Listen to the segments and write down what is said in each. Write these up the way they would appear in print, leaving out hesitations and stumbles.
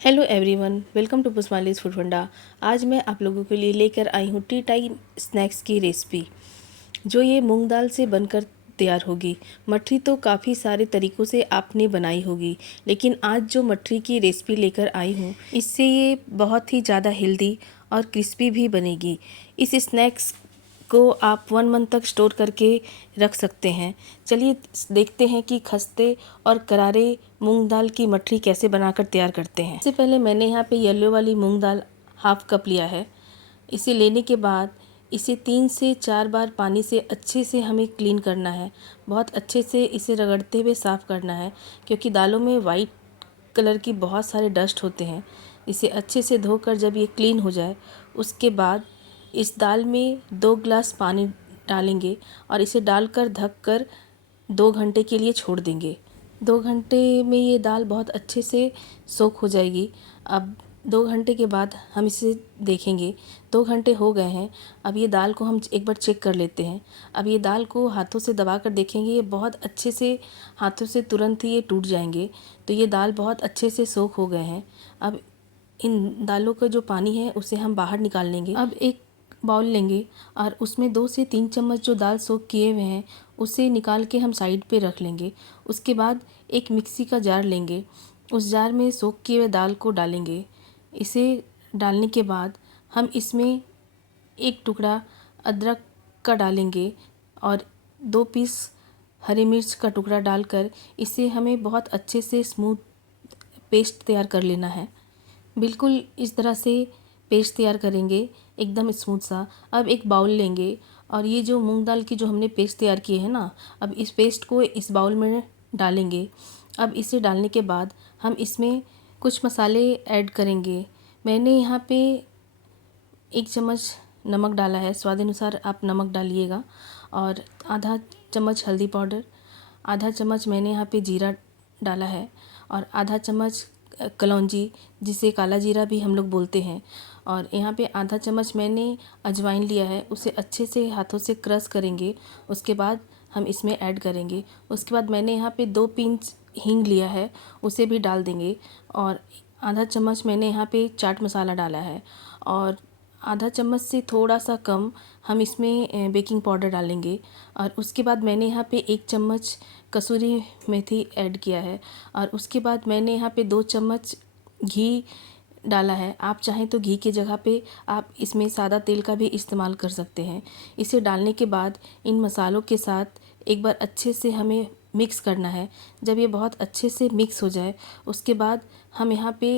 Hello everyone, welcome to Pushpali's food funda. आज मैं आप लोगों के लिए लेकर आई हूँ टी टाइम स्नैक्स की रेसिपी, जो ये मूंग दाल से बनकर तैयार होगी। मठरी तो काफ़ी सारे तरीक़ों से आपने बनाई होगी, लेकिन आज जो मठरी की रेसिपी लेकर आई हूँ, इससे ये बहुत ही ज़्यादा हेल्दी और क्रिस्पी भी बनेगी। इस स्नैक्स को आप 1 मंथ तक स्टोर करके रख सकते हैं। चलिए देखते हैं कि खस्ते और करारे मूंग दाल की मठरी कैसे बनाकर तैयार करते हैं। इससे पहले मैंने यहाँ पे येलो वाली मूंग दाल हाफ कप लिया है। इसे लेने के बाद इसे 3 से 4 बार पानी से अच्छे से हमें क्लीन करना है। बहुत अच्छे से इसे रगड़ते हुए साफ़ करना है, क्योंकि दालों में वाइट कलर की बहुत सारे डस्ट होते हैं। इसे अच्छे से धोकर जब ये क्लीन हो जाए, उसके बाद इस दाल में 2 ग्लास पानी डालेंगे और इसे डालकर ढककर 2 घंटे के लिए छोड़ देंगे। 2 घंटे में ये दाल बहुत अच्छे से सोख हो जाएगी। अब 2 घंटे के बाद हम इसे देखेंगे। 2 घंटे हो गए हैं। अब ये दाल को हम एक बार चेक कर लेते हैं। अब ये दाल को हाथों से दबा कर देखेंगे, ये बहुत अच्छे से हाथों से तुरंत ही ये टूट जाएंगे। तो ये दाल बहुत अच्छे से सोख हो गए हैं। अब इन दालों का जो पानी है उसे हम बाहर निकाल लेंगे। अब एक बाउल लेंगे और उसमें 2 से 3 चम्मच जो दाल सोख किए हुए हैं उसे निकाल के हम साइड पे रख लेंगे। उसके बाद एक मिक्सी का जार लेंगे, उस जार में सोख किए हुए दाल को डालेंगे। इसे डालने के बाद हम इसमें एक टुकड़ा अदरक का डालेंगे और 2 पीस हरी मिर्च का टुकड़ा डालकर इसे हमें बहुत अच्छे से स्मूथ पेस्ट तैयार कर लेना है। बिल्कुल इस तरह से पेस्ट तैयार करेंगे, एकदम स्मूथ सा। अब एक बाउल लेंगे और ये जो मूंग दाल की जो हमने पेस्ट तैयार की है ना, अब इस पेस्ट को इस बाउल में डालेंगे। अब इसे डालने के बाद हम इसमें कुछ मसाले ऐड करेंगे। मैंने यहाँ पे 1 चम्मच नमक डाला है, स्वाद अनुसार आप नमक डालिएगा, और आधा चम्मच हल्दी पाउडर, आधा चम्मच मैंने यहाँ पे जीरा डाला है, और आधा चम्मच कलौंजी, जिसे काला जीरा भी हम लोग बोलते हैं, और यहाँ पे आधा चम्मच मैंने अजवाइन लिया है। उसे अच्छे से हाथों से क्रश करेंगे, उसके बाद हम इसमें ऐड करेंगे। उसके बाद मैंने यहाँ पे 2 पिंच हींग लिया है, उसे भी डाल देंगे, और आधा चम्मच मैंने यहाँ पे चाट मसाला डाला है, और आधा चम्मच से थोड़ा सा कम हम इसमें बेकिंग पाउडर डालेंगे। और उसके बाद मैंने यहाँ पे 1 चम्मच कसूरी मेथी ऐड किया है, और उसके बाद मैंने यहाँ पे 2 चम्मच घी डाला है। आप चाहें तो घी की जगह पे आप इसमें सादा तेल का भी इस्तेमाल कर सकते हैं। इसे डालने के बाद इन मसालों के साथ एक बार अच्छे से हमें मिक्स करना है। जब ये बहुत अच्छे से मिक्स हो जाए, उसके बाद हम यहाँ पे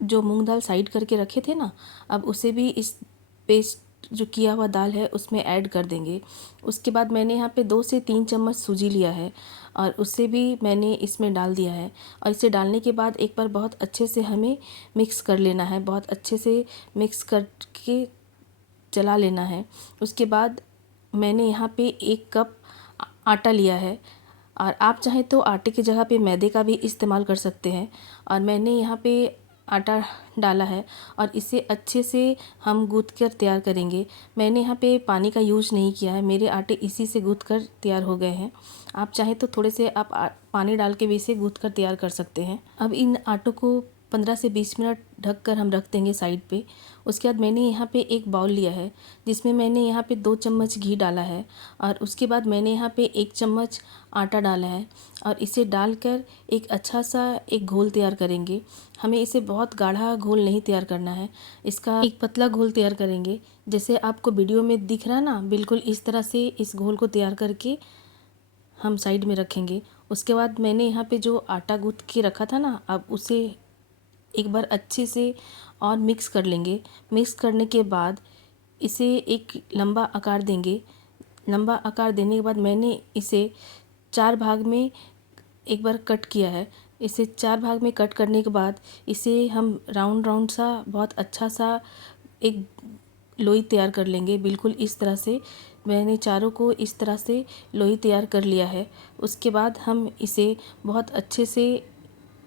जो मूंग दाल साइड करके रखे थे ना, अब उसे भी इस पेस्ट जो किया हुआ दाल है उसमें ऐड कर देंगे। उसके बाद मैंने यहाँ पे 2 से 3 चम्मच सूजी लिया है और उसे भी मैंने इसमें डाल दिया है, और इसे डालने के बाद एक बार बहुत अच्छे से हमें मिक्स कर लेना है। बहुत अच्छे से मिक्स करके चला लेना है। उसके बाद मैंने यहाँ पे 1 कप आटा लिया है, और आप चाहें तो आटे की जगह पे मैदे का भी इस्तेमाल कर सकते हैं। और मैंने यहाँ पे आटा डाला है और इसे अच्छे से हम गूँथ कर तैयार करेंगे। मैंने यहाँ पे पानी का यूज़ नहीं किया है, मेरे आटे इसी से गूँथ कर तैयार हो गए हैं। आप चाहें तो थोड़े से आप पानी डाल के भी इसे गूँथ कर तैयार कर सकते हैं। अब इन आटों को 15 से 20 मिनट ढक कर हम रख देंगे साइड पे। उसके बाद मैंने यहाँ पे एक बाउल लिया है, जिसमें मैंने यहाँ पे 2 चम्मच घी डाला है, और उसके बाद मैंने यहाँ पे 1 चम्मच आटा डाला है, और इसे डालकर एक अच्छा सा एक घोल तैयार करेंगे। हमें इसे बहुत गाढ़ा घोल नहीं तैयार करना है, इसका एक पतला घोल तैयार करेंगे। जैसे आपको वीडियो में दिख रहा ना, बिल्कुल इस तरह से इस घोल को तैयार करके हम साइड में रखेंगे। उसके बाद मैंने यहाँ पे जो आटा गूँथ के रखा था ना, अब उसे एक बार अच्छे से और मिक्स कर लेंगे। मिक्स करने के बाद इसे एक लंबा आकार देंगे। लंबा आकार देने के बाद मैंने इसे 4 भाग में एक बार कट किया है। इसे 4 भाग में कट करने के बाद इसे हम राउंड राउंड सा बहुत अच्छा सा एक लोई तैयार कर लेंगे। बिल्कुल इस तरह से मैंने चारों को इस तरह से लोई तैयार कर लिया है। उसके बाद हम इसे बहुत अच्छे से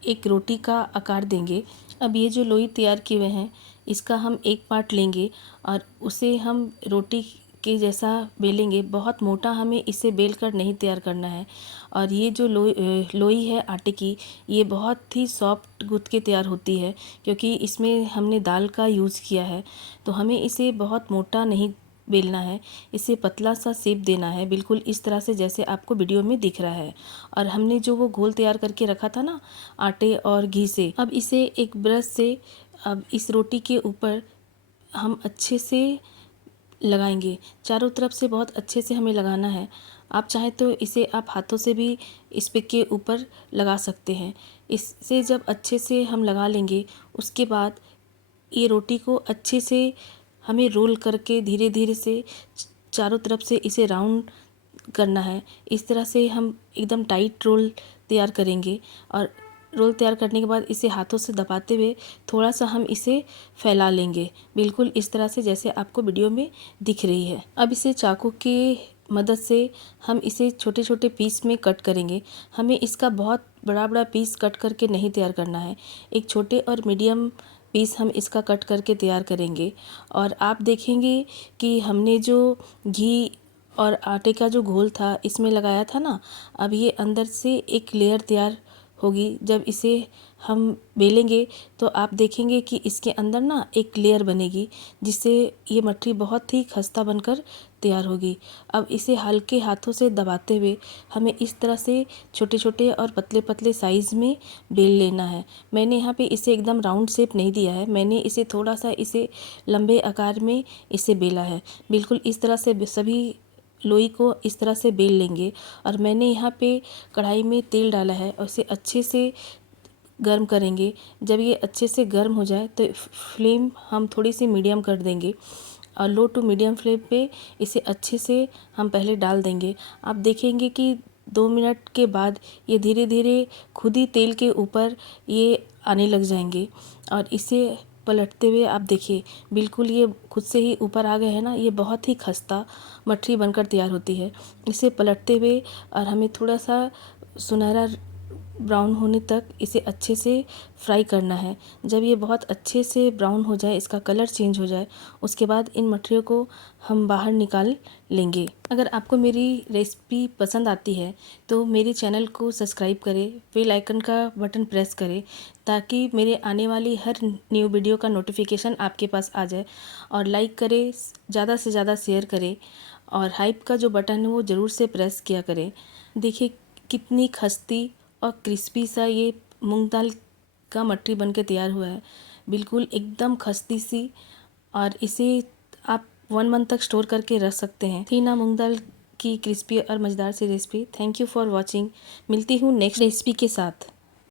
एक रोटी का आकार देंगे। अब ये जो लोई तैयार किए हुए हैं, इसका हम एक पार्ट लेंगे और उसे हम रोटी के जैसा बेलेंगे। बहुत मोटा हमें इसे बेल कर नहीं तैयार करना है। और ये जो लोई है आटे की, ये बहुत ही सॉफ्ट गूँथ के तैयार होती है, क्योंकि इसमें हमने दाल का यूज़ किया है। तो हमें इसे बहुत मोटा नहीं बेलना है, इसे पतला सा शेप देना है, बिल्कुल इस तरह से जैसे आपको वीडियो में दिख रहा है। और हमने जो वो घोल तैयार करके रखा था ना आटे और घी से, अब इसे एक ब्रश से अब इस रोटी के ऊपर हम अच्छे से लगाएंगे। चारों तरफ से बहुत अच्छे से हमें लगाना है। आप चाहें तो इसे आप हाथों से भी इस पे के ऊपर लगा सकते हैं। इससे जब अच्छे से हम लगा लेंगे, उसके बाद ये रोटी को अच्छे से हमें रोल करके धीरे धीरे से चारों तरफ से इसे राउंड करना है। इस तरह से हम एकदम टाइट रोल तैयार करेंगे। और रोल तैयार करने के बाद इसे हाथों से दबाते हुए थोड़ा सा हम इसे फैला लेंगे, बिल्कुल इस तरह से जैसे आपको वीडियो में दिख रही है। अब इसे चाकू की मदद से हम इसे छोटे छोटे पीस में कट करेंगे। हमें इसका बहुत बड़ा बड़ा पीस कट करके नहीं तैयार करना है, एक छोटे और मीडियम पीस हम इसका कट करके तैयार करेंगे। और आप देखेंगे कि हमने जो घी और आटे का जो घोल था इसमें लगाया था ना, अब ये अंदर से एक लेयर तैयार होगी। जब इसे हम बेलेंगे तो आप देखेंगे कि इसके अंदर ना एक लेयर बनेगी, जिससे ये मठरी बहुत ही खस्ता बनकर तैयार होगी। अब इसे हल्के हाथों से दबाते हुए हमें इस तरह से छोटे छोटे और पतले पतले साइज़ में बेल लेना है। मैंने यहाँ पे इसे एकदम राउंड शेप नहीं दिया है, मैंने इसे थोड़ा सा इसे लंबे आकार में इसे बेला है। बिल्कुल इस तरह से सभी लोई को इस तरह से बेल लेंगे। और मैंने यहाँ पे कढ़ाई में तेल डाला है और इसे अच्छे से गर्म करेंगे। जब ये अच्छे से गर्म हो जाए तो फ्लेम हम थोड़ी सी मीडियम कर देंगे और लो टू मीडियम फ्लेम पे इसे अच्छे से हम पहले डाल देंगे। आप देखेंगे कि 2 मिनट के बाद ये धीरे धीरे खुद ही तेल के ऊपर ये आने लग जाएंगे। और इसे पलटते हुए आप देखिए, बिल्कुल ये खुद से ही ऊपर आ गए हैं ना। ये बहुत ही खस्ता मठरी बनकर तैयार होती है। इसे पलटते हुए और हमें थोड़ा सा सुनहरा ब्राउन होने तक इसे अच्छे से फ्राई करना है। जब ये बहुत अच्छे से ब्राउन हो जाए, इसका कलर चेंज हो जाए, उसके बाद इन मठरियों को हम बाहर निकाल लेंगे। अगर आपको मेरी रेसिपी पसंद आती है तो मेरे चैनल को सब्सक्राइब करें, बेल आइकन का बटन प्रेस करें, ताकि मेरे आने वाली हर न्यू वीडियो का नोटिफिकेशन आपके पास आ जाए। और लाइक करें, ज़्यादा से ज़्यादा शेयर करें, और हाइप का जो बटन है वो ज़रूर से प्रेस किया करें। देखिए कितनी खस्ती और क्रिस्पी सा ये मूंग दाल का मठरी बनके तैयार हुआ है, बिल्कुल एकदम खस्ती सी। और इसे आप 1 मंथ तक स्टोर करके रख सकते हैं। थी ना मूंग दाल की क्रिस्पी और मज़ेदार सी recipe. Thank you for watching. मिलती हूँ नेक्स्ट रेसिपी के साथ।